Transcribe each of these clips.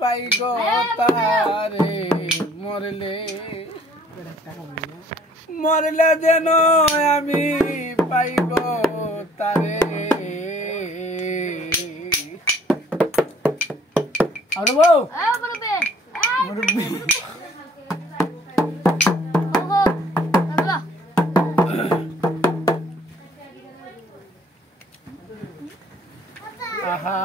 পাই গো তারে মরলে যেন আমি পাই গো তারে আরে বউ মুরব্বি আহা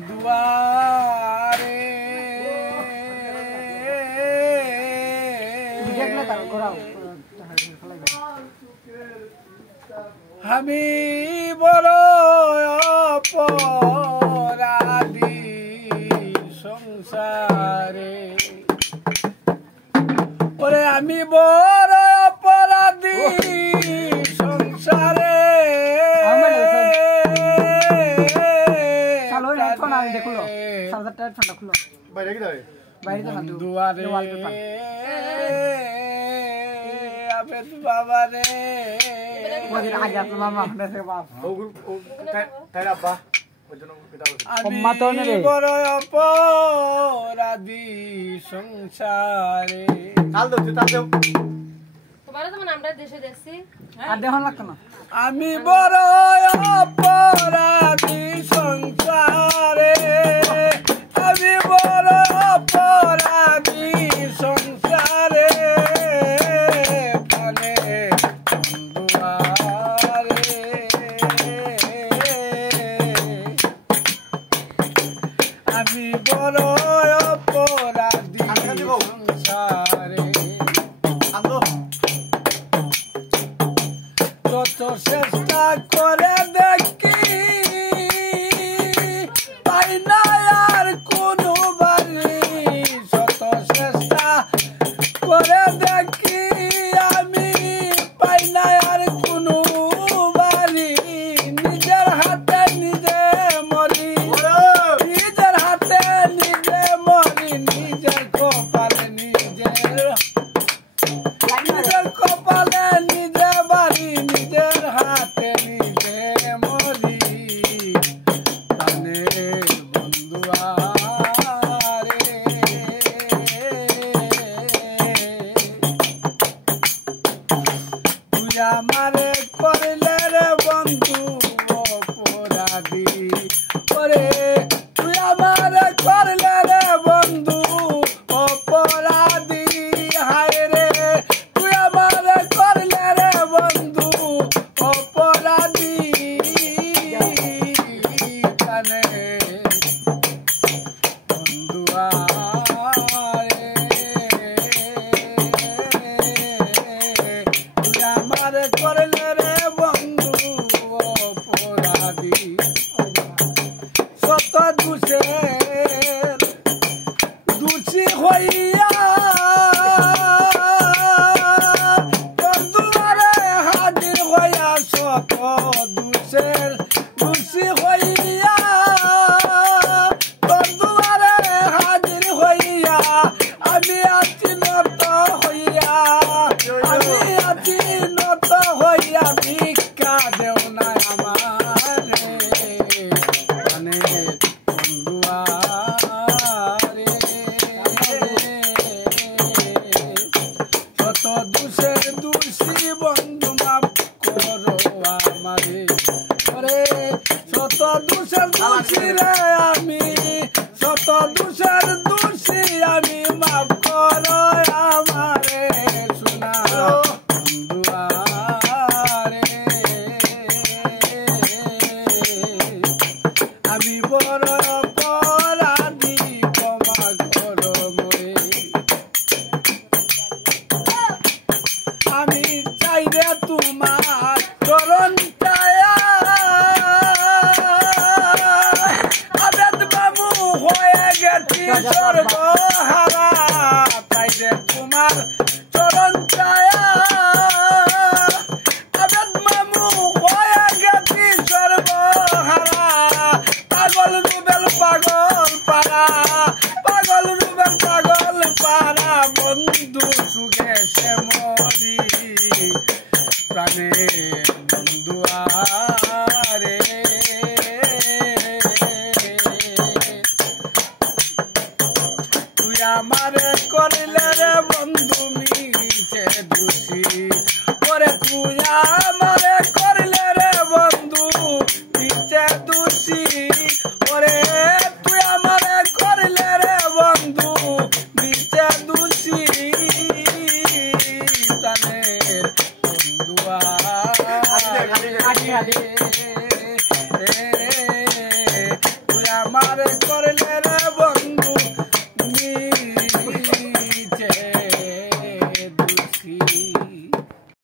বন্ধুয়ারে আমি বড় অপরাধী সংসারে ওরে আমি বড় অপরাধী সংসারে বাবা রে আমি বড় অপরাধী সংসারে আমি বড় অপরাধী সংসারে আমি বড় অপরাধী সংসারে আমি বড় অপরাধী সংসারে যত চেষ্টা করে দেখি পাই না আর কোনো বাড়ি শত চেষ্টা করে দেখি আমি পাই না আর কোনো বাড়ি নিজের হাতে নিজে মরি নিজের হাতে নিজে মরি নিজের কপালে নিজের কপালে নিজে বাড়ি নিজের হাতে নিজে মরি মানে বন্ধুয়ারে তুই আমারে করলে রে বন্ধু অপরাধী ওরে তুই আমারে করলে রে বন্ধু অপরাধী হায় রে তুই আমারে করলে রে বন্ধু অপরাধী কানে বন্ধুয়ারে তুই আমারে করলে রে বন্ধু অপরাধী শত দোষের দোষী হইয়া বন্ধুয়ারে হাজির হইয়া শত দোষের দোষী হইয়া বন্ধুয়ারে হাজির হইয়া আমি আছি নত হইয়া আমি আছি নত হইয়া ভিক্ষা দেও না আমারে মানে বন্ধুয়ারে শত দোষের দোষী বন্ধু মাফ করো আমারে ওরে শত দোষের দোষী রে আমি শত দোষের দোষী আমি মাফ করো আমারে শোনা বন্ধুয়ারে আমি বড় অপরাধী ক্ষমা করো মোরে আমি চাই রে তোমার চরণ ছায়া আবেদ বাবু হয়ে গেছি দুয়ার